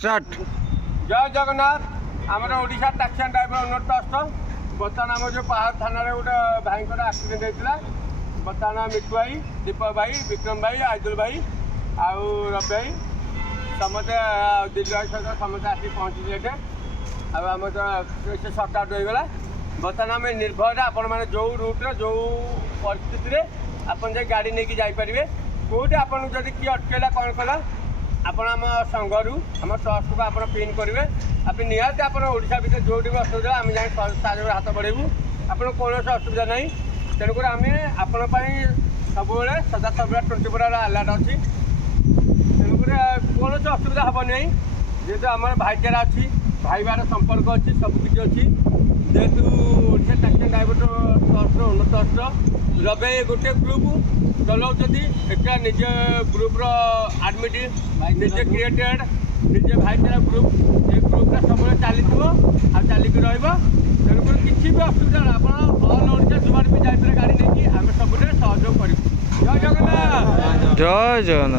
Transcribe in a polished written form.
Start जय जगन्नाथ आम Odisha taxi and driver owner trust बर्तमान आम जो पहाड़ थाना गोटे भाई आक्सीडेट होता बर्तमान मिठू भाई दीपक भाई विक्रम भाई आइदुल भाई आउ रवि भाई समस्ते दिल्ली भाई सहित समस्ते आसिक पहुँचे ये आम तो सर्ट होगा बर्तमान आम निर्भर आपण मैंने जो रूट्रे जो परिस्थिति आपन जा गाड़ी नहीं जापर कौटे आपन जब किए अटकेला कौन कला आपण आम संघरू आम ट्रस्ट को आप पिन करेंगे आप निहत आपड़ा भितर जो भी असुविधा आम जाए साहय हाथ बढ़ेबू आप कौन असुविधा ना तेणुक आम आपण सब सदा सब 24 आवर अलर्ट अच्छी तेणुक कौन असुविधा हम नहीं जेहेतु आम भाईचारा अच्छी भाईबार संपर्क अच्छी सबकि अच्छी जेहेतु Odisha taxi driver trust owner trust रवे गोटे ग्रुप चलाऊँगी एक निज ग्रुप्र आडमिट निजे क्रिएटेड निजे भाईचारा ग्रुप ये ग्रुप्टा सब चली चलिक तेणुक किसी भी असुविधा आप ऑल ओडिशा जुआर भी जाए गाड़ी नहीं आम सब सहयोग करूँ जय जगन्नाथ जय जगन्नाथ।